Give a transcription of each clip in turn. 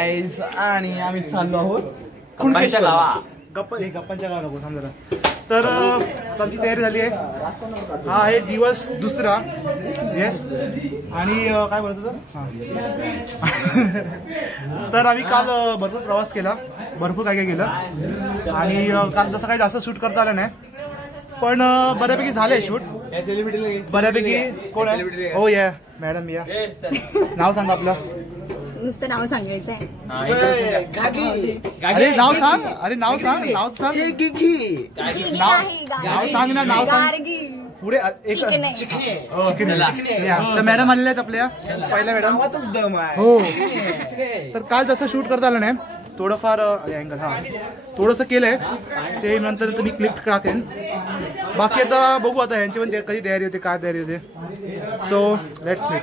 Guys आणि आम्ही चाललो आहोत गप्पांच्या गावा. गप्पांच्या गावा नको समजा. तर आमची तयारी झाली आहे. हा आहे दिवस दुसरा. येस. आणि काय बोलतो तर आम्ही काल भरपूर प्रवास केला, भरपूर काय काय केलं आणि काल तसं काही जास्त शूट करता आलं नाही, पण बऱ्यापैकी झालंय शूट बऱ्यापैकी. कोण आहे? हो या मॅडम या. नाव सांगा आपलं. नुसतं नाव सांगायचं आहे. अरे नाव सांग. अरे नाव सांग. नाव सांग. नाव सांग ना. नाव सांग पुढे. तर मॅडम आलेल्या आहेत आपल्या पहिल्या मॅडम. हो. तर काल जसं शूट करता आलं नाही, थोडंफार अँगल थोडंसं केलंय ते, नंतर मी क्लिप टाकेन. बाकी आता बघू आता यांची पण कधी तयारी होते, काय तयारी होते. So let's meet.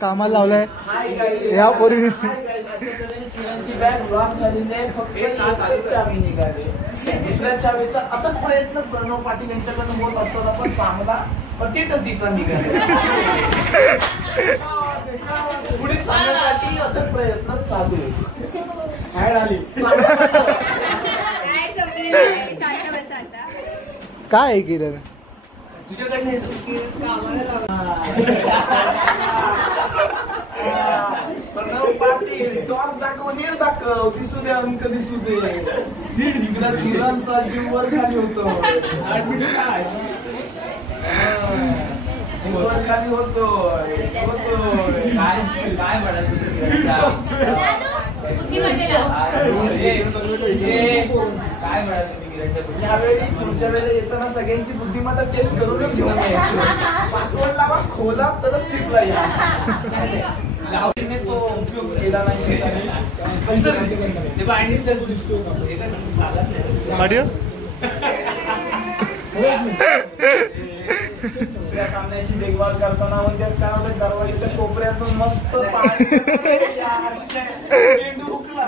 कामाला लावलंय या पोरी. दुसऱ्या चावीचा अथक प्रयत्न प्रणव पाटील यांच्याकडून होत असतो, पण चांगला पण तिचा निघाले. पुढे सांगण्यासाठी अथक प्रयत्न चालू आहे. काय आहे केलं तुझ्याकडे प्रणव पाटील टॉर्च दाखव, नीट दाखव, दिसू दे अंक दिसू दे. किरणचा जीव वर खाली होतो, जीव वर खाली होतो. काय म्हणायचं यावेळी पुढच्या वेळेला येताना सगळ्यांची बुद्धिमत्ता टेस्ट करूनच घेऊन यायची. पासवर्ड लावा, खोला तरच ट्रिपला या. लावणीने तो उपयोग केला नाही. दुसऱ्या सामन्याची देखभाल करताना म्हणजे काय होतं, कारवाईच्या कोपऱ्यातून मस्त चेंडू हुकला.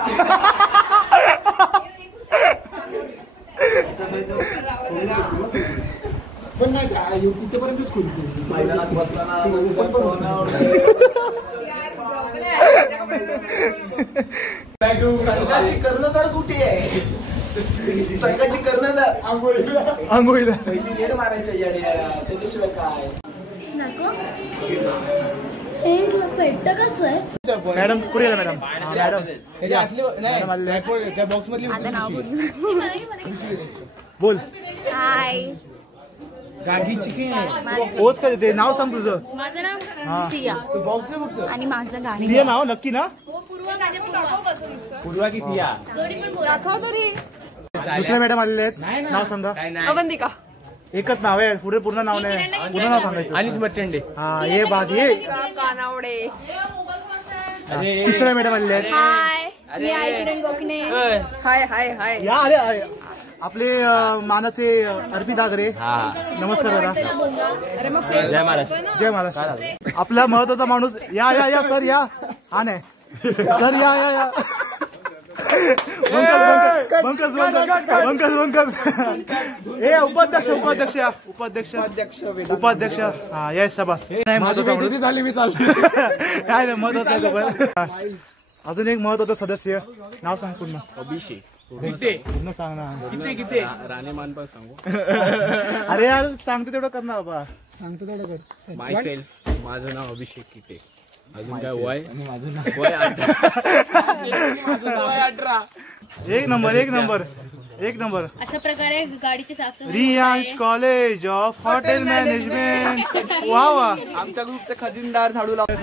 पण नाही काय तिथेपर्यंत स्कूल मैदानात बसताना संघाची कर्णधार कुठे आहे? संघाची कर्णधार आंघोळीला पहिली गेड मारायच्या याड्या, त्याच्याशिवाय काय. मॅडम कुठे गेला? मॅडम बॉक्स मधली बोल. हाय. गाठी चिकन होत का ते? नाव सांग तुझं. माझं नाव सिया आणि माझं गाणी. सिया नाव नक्की ना? पूर्वा की सिया दाखव तरी. दुसऱ्या मॅडम आलेले आहेत, नाव सांगा. अवंतिका. एकच नाव आहे, पुढे पूर्ण नाव नाही, पूर्ण नाव सांगायचं. अनिश मर्चंडे. हा ये बात ये. कानावडे. दुसऱ्या मॅडम आलेले आहेत. हाय. मी किरण गोखणे. हाय हाय हाय. या अरे आपले मानाचे अर्पिता आगरे. नमस्कार दादा. जय महाराज. जय महाराज. आपला महत्वाचा माणूस. या या या सर या. हा नाही सर या या या. पंकज हे उपाध्यक्ष उपाध्यक्ष या उपाध्यक्ष उपाध्यक्ष. हा यश शाबास. नाही महत्वाचा झाली मी चालू काय नाही महत्वाचं. अजून एक महत्वाचा सदस्य. नाव सांग पूर्ण. अभिषेक. पूर्ण सांग ना. किती राणे मानपाल सांगू. अरे यार सांगतो तेवढं कर ना बाबा. सांगतो तेवढं कर. माय सेल्फ. माझं नाव अभिषेक किटे. अजून काय वय? माझं नाव वय 18. एक नंबर एक नंबर एक नंबर. अशा प्रकारे गाडीची साफसफाई. Riyansh college of hotel management. वा वा. आमच्या ग्रुपचे खजिनदार झाडू लावतो.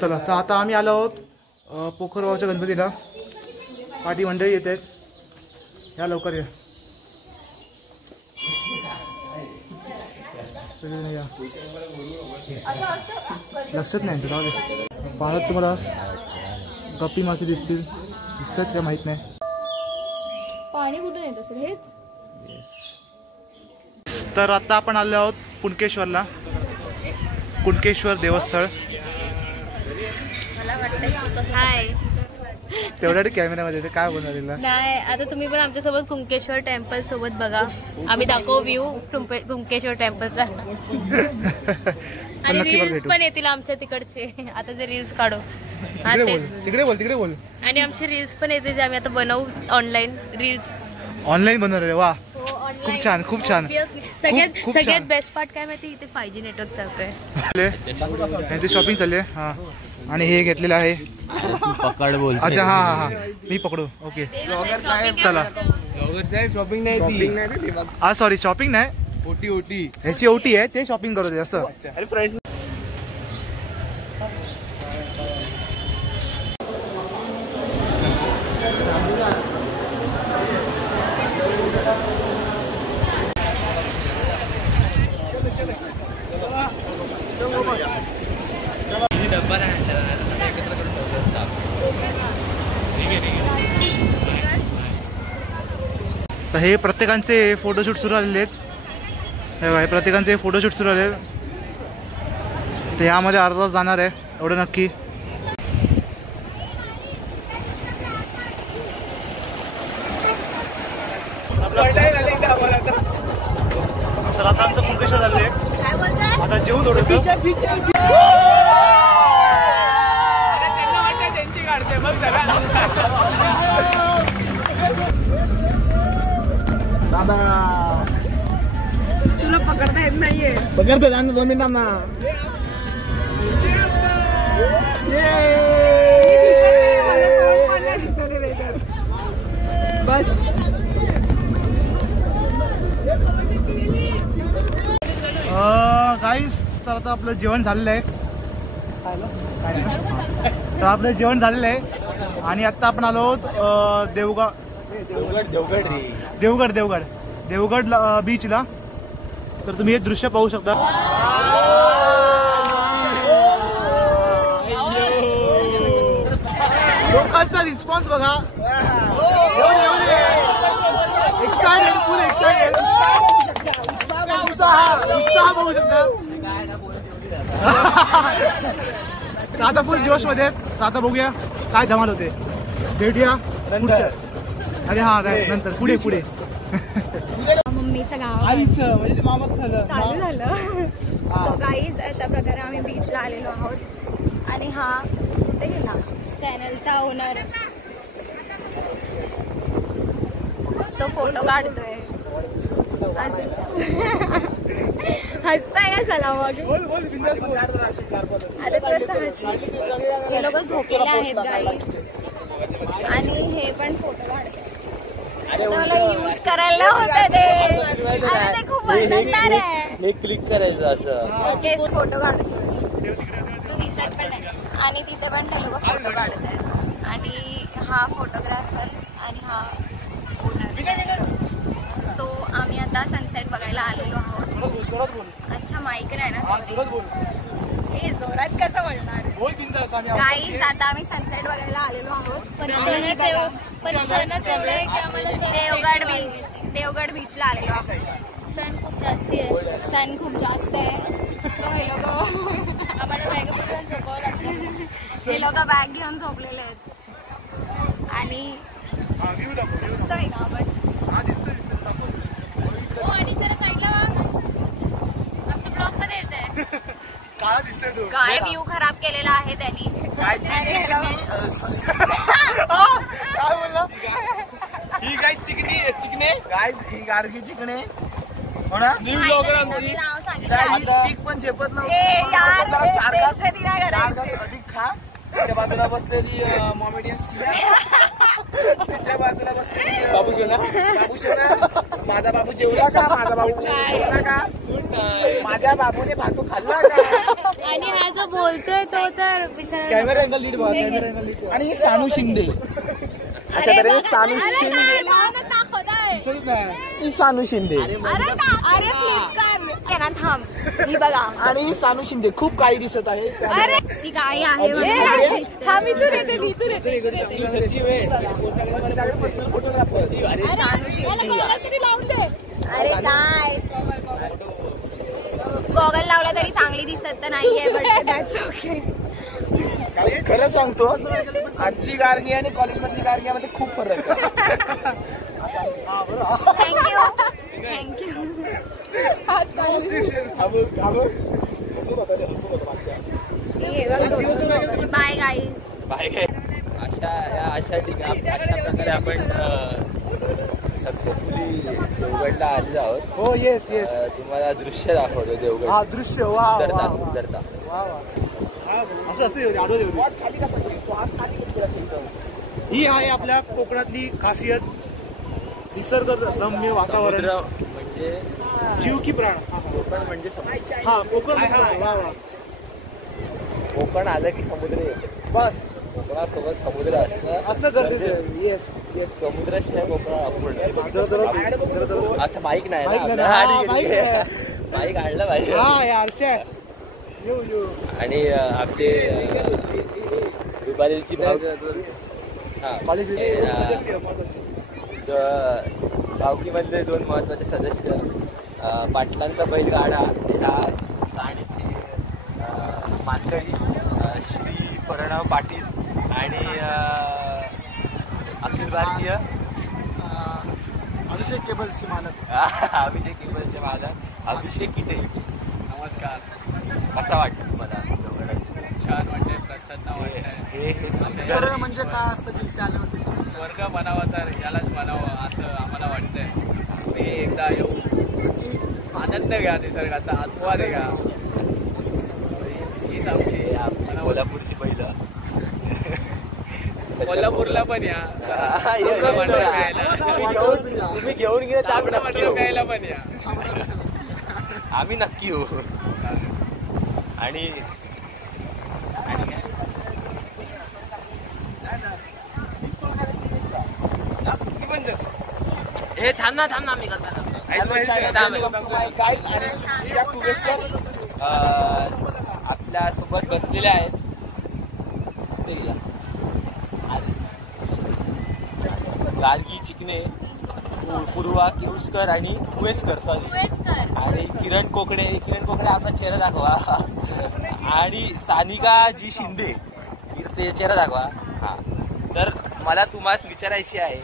चला तर आता आम्ही आलो आहोत पोखरगावच्या गणपतीला. पार्टी मंडळी येत आहेत, या लवकर या. लक्षात नाही पाहत तुम्हाला गप्पी मासे दिसतात काय माहित नाही. पाणी कुठून येत असेल हेच. तर आता आपण आलो आहोत कुणकेश्वरला. कुणकेश्वर देवस्थळ. मला वाटतं हाय तेवढ्या कॅमेऱ्यामध्ये ते काय बनवलेलं नाही. आता तुम्ही पण आमच्यासोबत कुणकेश्वर टेम्पल सोबत बघा. आम्ही दाखवू व्ह्यू कुणकेश्वर टेम्पलचा. आणि रील्स पण येतील आमच्या तिकडचे. आता जे रील्स काढू तिकडे बोल. आणि आमचे रील्स पण येते जे आम्ही आता बनवू ऑनलाईन रील्स. ऑनलाईन बनवले. वा खूप छान सगळ्यात बेस्ट पार्ट काय माहिती इथे 5G नेटवर्क चालतोय. शॉपिंग चालली आहे. हा आणि हे घेतलेलं आहे. पकड बोल. अच्छा हा मी पकडू. ओके चला. शॉपिंग नाही. हा सॉरी शॉपिंग नाही. ओटी ह्याची ओटी आहे ते शॉपिंग करू दे असं. अरे फ्रेंड तर हे प्रत्येकांचे फोटोशूट सुरू आलेले आहेत. प्रत्येकांचे फोटोशूट सुरू आले. तर यामध्ये अर्धा तास जाणार आहे एवढं नक्की. तर आता आमचं कुणकेश्वर झालं आहे. आता जेवू थोडंसं. तुला पकडता येत नाहीये. पकडतो जाणं 2 मिनिटांना. बस गाईस तर आता आपलं जेवण झालेलं आहे. तर आपलं जेवण झालेलं आहे आणि आता आपण आलो आहोत देवगड बीचला. तर तुम्ही हे दृश्य पाहू शकता. लोकांचा रिस्पॉन्स बघा. एक्साइटेड फुल एक्साइटेड. उत्साह बघू शकता. आता फुल जोश मध्ये आहेत. आता बघूया काय धमाल होते. भेटूया पुढच्या. अरे हा नंतर पुढे मम्मीचं गाव आईचं म्हणजे मामाचं चालू झालं. सो गाईज अशा प्रकारे आम्ही बीचला आलेलो आहोत. आणि हा कुठे गेला चॅनलचा ओनर तो फोटो काढतोय. अजून हसताय का. चला मग अरे कसं हसले. हे लोक झोपलेले आहेत गाईज. आणि हे पण फोटो काढतात. मला यूज करायला होतं ते. अरे ते खूप वजनदार आहे. हे क्लिक करायचं असं. ओके फोटो काढतोय. तू दिसत पण नाही. आणि तिथे पण ते लोक फोटो काढतात. आणि हा फोटोग्राफर आणि हा ओनर. सो आम्ही आता सनसेट बघायला आलेलो आहोत. अच्छा माईक नाही ना. हे जोरात कसं बोलणार. गाईज आता आम्ही सनसेट बघायला आलेलो आहोत. देवगड बीचला आलेलो आहोत. सन खूप जास्त आहे. सो हे लोक आम्हाला बॅग घेऊन झोपावं लागतं. हे लोक बॅग घेऊन झोपलेले आहेत. आणि दिसतोय का आपण. हो आणि जरा साईडला आमच्या ब्लॉग मध्ये येत आहे. काय व्ह्यू खराब केलेला आहे त्यांनी. ही गाय चिकने गाय ही गाडगी चिकणे हो ना. नाव सांगितलं स्टिक पण झेपत नव्हतं. 4 घास अधिक खा. त्याच्या बाजूला बसलेली मॉमेडियन त्याच्या बाजूला बसलेली बाबूशेना. माझा बाबू जेवला का. माझा बाबू जेवला का. माझ्या बाबूने भातू खाल्ला का. आणि हा जो बोलतोय तो तर कॅमेरा अँगल लीड. आणि सानू शिंदे. अशा तऱ्हेने सानू शिंदे ही सानू शिंदे अरे फ्लिपकार्ट ना थांब ही बघा आणि ही सानू शिंदे खूप काळी दिसत आहे. अरे ती काळी आहे अरे काय गॉगल लावला तरी चांगली दिसत तर नाहीये बट दॅट्स ओके. खरं सांगतो आजची गार्गी आणि कॉलेज मधली गार्ग्यामध्ये खूप फरक आहे. Thank you thank you. Bye guys. Bye काय अशा प्रकारे आपण सक्सेसफुली देवगडला आलेलो आहोत. हो येस येस. तुम्हाला दृश्य दाखवतो देवगड. हा दृश्य वा सुंदरता सुंदरता. असं ही आहे आपल्या कोकणातली खासियत. निसर्ग रम्य वातावरण म्हणजे जीव की प्राण. कोकण म्हणजे हा कोकण. कोकण आलं की समुद्र येतो. बस कोकणासोबत समुद्र असं गरजेचं आहे. Yes yes. समुद्राशिवाय कोकण अपूर्ण. अच्छा बाईक नाही ना बाईक आणलं पाहिजे. आणि आपले दुपारीची गावकीमधले 2 महत्वाचे सदस्य पाटलांचा बैलगाडा ह्या ठाण्याचे मानकरी श्री प्रणव पाटील आणि अखिल भारतीय अभिषेक केबल्सचे मालक अभिषेक किटे. नमस्कार. कसा वाटतं तुम्हाला? छान वाटते, प्रसन्न वाटतंय. हे म्हणजे काय असतं की त्याच्यावरती स्वर्ग म्हणावा तर यालाच म्हणावं असं आम्हाला वाटतंय. तुम्ही एकदा येऊन आनंद घ्या, निसर्गाचा आस्वाद घ्या. हीच आमची कोल्हापूरची पहिलं. कोल्हापूरला पण या. तुम्ही घेऊन गेले प्यायला पण या. आम्ही नक्की येऊ. आणि हे थांब ना मी आपल्या सोबत बसलेले आहेत गार्गी चिकणे, पूर्वा केवसकर आणि कुवेसकर आणि किरण कोकडे आपला चेहरा दाखवा. आणि सानिका जी शिंदे ते चेहरा दाखवा. हा तर मला तुम्हाला विचारायची आहे.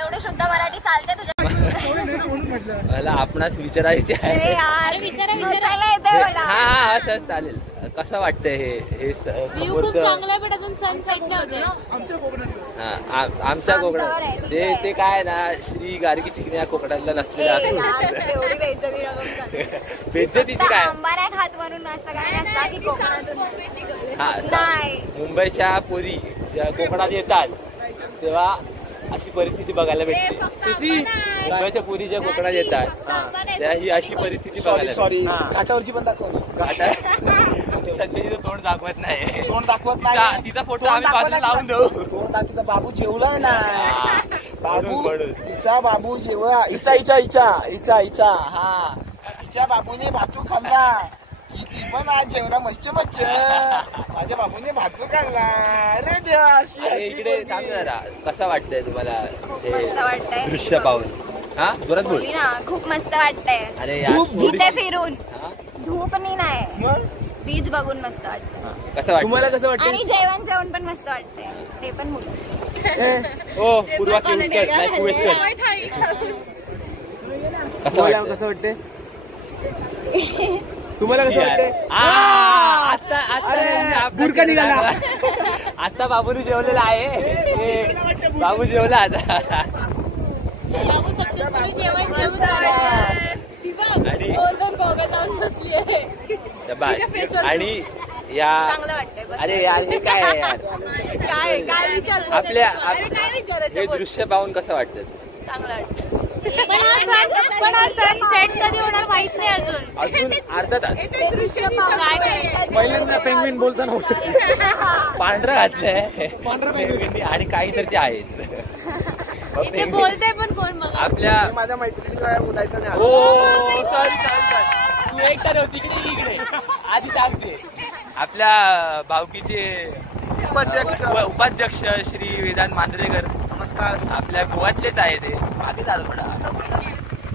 एवढे शुद्ध मराठी चालते तुझ्या? मला आपणास विचारायचे आहे. हा असं चालेल. कसं वाटतंय हे खूप चांगलं पण अजून सनसेट होते आमच्या कोकणात ते काय ना श्री गार्गी चिकणे या कोकणातला नसलेला असतो. बेज्जतीची काय खात म्हणून असं काय नसतं की कोकणातून. हा मुंबईच्या पोरी ज्या कोकणात येतात तेव्हा अशी परिस्थिती बघायला भेटते. मुंबईच्या पोरी ज्या कोकणात येतात त्या ही अशी परिस्थिती बघायला. सॉरी घाटावरची पण दाखवली. सध्या तिचं तोंड दाखवत नाही. तिचा फोटो आम्ही बाजूला लावून देऊ. तिचा बाबू जेवला ना. बाबू तिचा बाबू जेवला. हिचा हा हिच्या बाबूने भातू खाल्ला की ती पण आज जेवला. मच्छी माझ्या बाबूने भातू खाल्ला. अरे देवा. इकडे सांग जरा कसं वाटतंय तुम्हाला हे वाटतंय दृश्य पाहून? हा जोरात बोल. खूप मस्त वाटतंय. अरे इथे फिरून धूपनी नाही बीच बघून मस्त वाटतं. कसं वाटतं तुम्हाला? कसं वाटतं? आणि जेवण पण मस्त वाटतंय. ते पण मुलं हो पूर्वा केवसकर नाही कुवेसकर. कसं वाटतंय तुम्हाला? कसं वाटतंय? आता बुरका निघाला. आता बाबूनी जेवलेला आहे. बाबू जेवला आता. बाबू सक्सेसफुली जेवण जेवून आणि गॉगल लावून बसली आहे. आणि या अरे यार हे काय आहे यार? काय विचार आपल्या हे दृश्य पाहून कसं वाटतं? चांगलं वाटतं. पण सनसेट कधी होणार माहित नाही अजून अर्धा तास. पहिल्यांदा पेंग्विन बोलताना पांढरं घातलंय आणि काही तर ते आहेत. इथे बोलते पण कोण बघा. आपल्या माझ्या मैत्रिणीला बोलायचं नाही. हो सॉरी तू एकटा नव्हती इकडे आधी सांगते. आपल्या भावकीचे उपाध्यक्ष श्री वेदांत मांजरेकर. नमस्कार. आपल्या गोव्यातलेच आहे ते. मागे झालं थोडा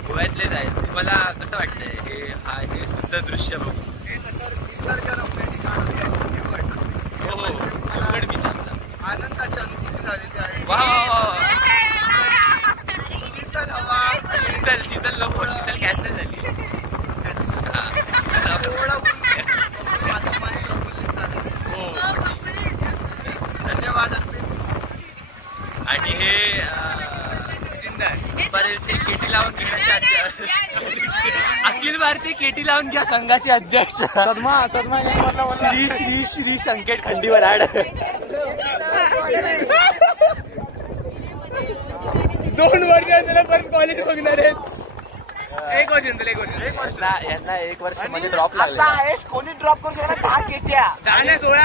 गोव्यातलेच आहे. तुम्हाला कसं वाटतंय हे सुंदर दृश्य बघू? हो कोकण बीच आपला. आनंदाची अनुभूती झालेली आहे. वा शीतल नको शीतल कॅन्सल झाली. धन्यवाद. आणि हे केटी लावून घेण्याचे अखिल भारतीय केटी लावून घ्या संघाचे अध्यक्ष श्री श्री श्री संकेत खंडीवराड. 2 वर्ष त्याला परत कॉलेज बघणार आहेत. एक वर्ष यांना 1 वर्ष मध्ये ड्रॉप लागला. कोणी ड्रॉप करू शकणार? 10 केट्या 16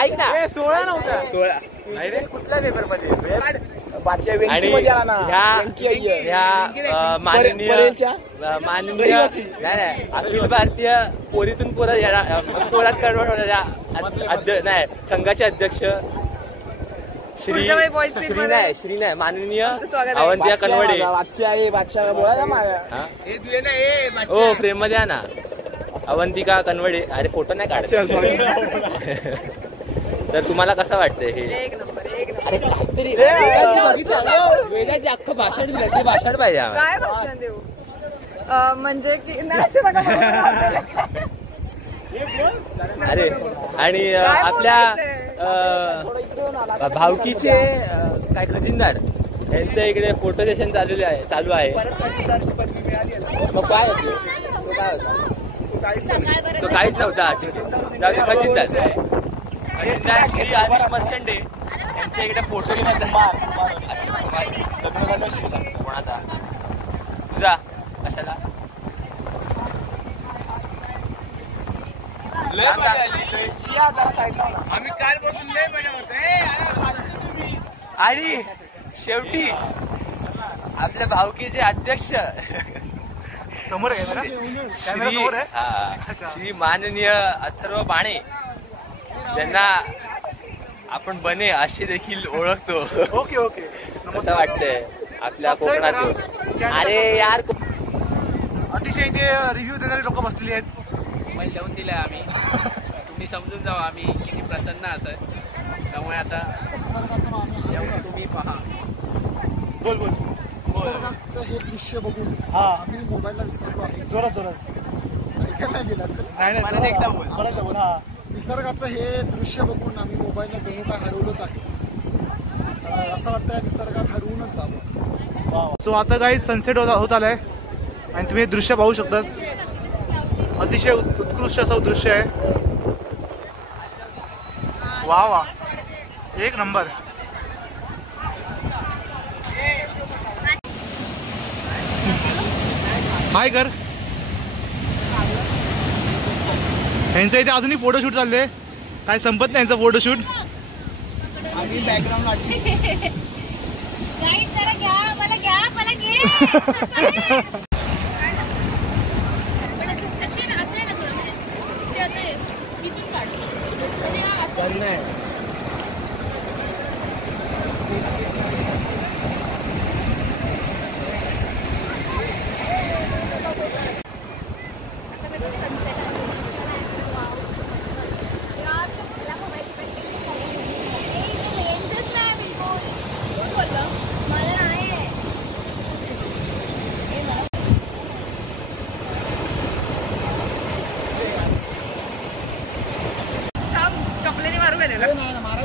ऐक ना 16 नव्हता 16 नाही रे कुठल्या पेपर मध्ये आणि ह्या माननीय अखिल भारतीय पोरीतून पोरात कन्वर्ट होणाऱ्या नाही संघाचे अध्यक्ष श्री नाही माननीय अवंतिया कनवडे. हो फ्रेम मध्ये आहे ना अवंतिका कनवडे. अरे फोटो नाही काढत. तर तुम्हाला कसं वाटतंय हे? अरे काहीतरी वेदाचे अख्खं भाषण दिलं ते भाषण पाहिजे. काय भाषण देऊ म्हणजे की अरे आणि आपल्या भावकीचे काय खजिनदार यांचं इकडे फोटो सेशन चालू आहे. मग काय तो काहीच नव्हता. खजिनदार श्री अनिश मर्चंडे यांच्या इकडे फोटो कोणाचा तुझा कशाला आम्ही कालपासून लय मजा होते. आणि शेवटी आपल्या भावकीचे अध्यक्ष समोर श्री माननीय अथर्व बाणे ज्यांना आपण बने अशी देखील ओळखतो. Okay okay. कसं वाटतंय आपल्या कोकणात? अरे यार अतिशय इथे रिव्ह्यू देणारे लोक बसलेली आहेत. मोबाईल देऊन दिलाय आम्ही. तुम्ही समजून जावा आम्ही किती प्रसन्न असत. त्यामुळे आता तुम्ही पहा. बोल बोल. निसर्गाचं हे दृश्य बघून हा आम्ही मोबाईलला विसरलो आहे. जोरात ऐकायला गेलं असेल. नाही एकदा बोल. निसर्गाचं हे दृश्य बघून आम्ही मोबाईलला जणू काय हरवलोच आहे. असं वाटतंय निसर्गात हरवूनच जावं. सो आता काही सनसेट होत आलाय आणि तुम्ही हे दृश्य पाहू शकतात. अतिशय उत्कृष्ट असं दृश्य आहे. वा वा एक नंबर. हाय कर. यांचं इथे अजूनही फोटोशूट चाललंय. काय संपत नाही यांचं फोटोशूट. आम्ही बॅकग्राऊंड आर्टिस्ट. मला घ्या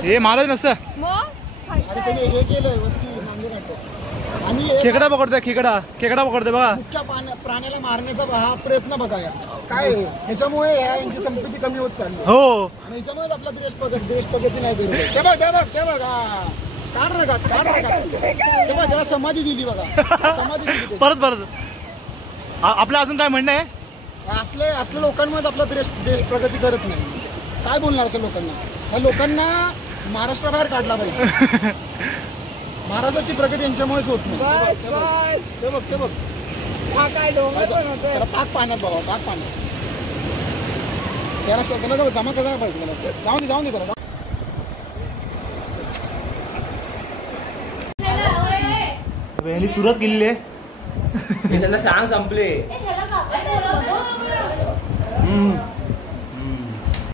हे महाराज नसतं. आणि त्यांनी हे केलंय वस्ती नांदेड आणि खेकडा पकडतोय. खेकडा पकडतोय बघा. मुख्य प्राण्याला मारण्याचा हा प्रयत्न बघा यार. काय ह्याच्यामुळे यांची संपत्ती कमी होत चालली. हो आणि ह्याच्यामुळेच आपला देश प्रगती नाही करू. ते बघ काढ नका तेव्हा त्याला समाधी दिली बघा. समाधी दिली. परत आपलं अजून काय म्हणणं आहे? असल्या लोकांमुळेच आपला देश प्रगती करत नाही. काय बोलणार असं लोकांना? ह्या लोकांना महाराष्ट्राबाहेर काढला पाहिजे. महाराष्ट्राची प्रगती यांच्यामुळेच होत नाही. ते बघ त्याला टाक पाण्यात बाबा, टाक पाण्यात. त्याला स्वतःला जमा करायला पाहिजे. त्याला जाऊन दे त्याला. यांनी सुरुवात केलेली आहे. मी त्यांना सांग संपले.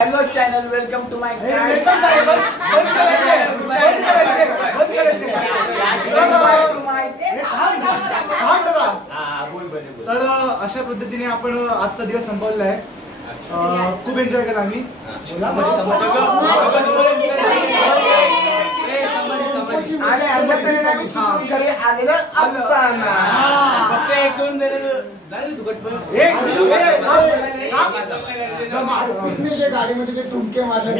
हॅलो चॅनल, वेलकम टू माय तर अशा पद्धतीने आपण आजचा दिवस संपवला आहे. खूप एन्जॉय केला आम्ही. आणि अशा तऱ्हेने घरी आलेलं असताना फक्त एक दोन गाडीमध्ये जे टुमके मारले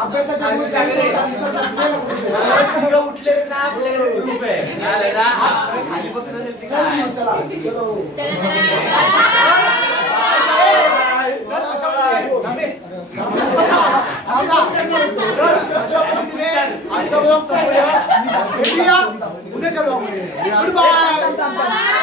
अभ्यासाच्या उठले उद्याच्या ब्लॉगमध्ये. Good bye.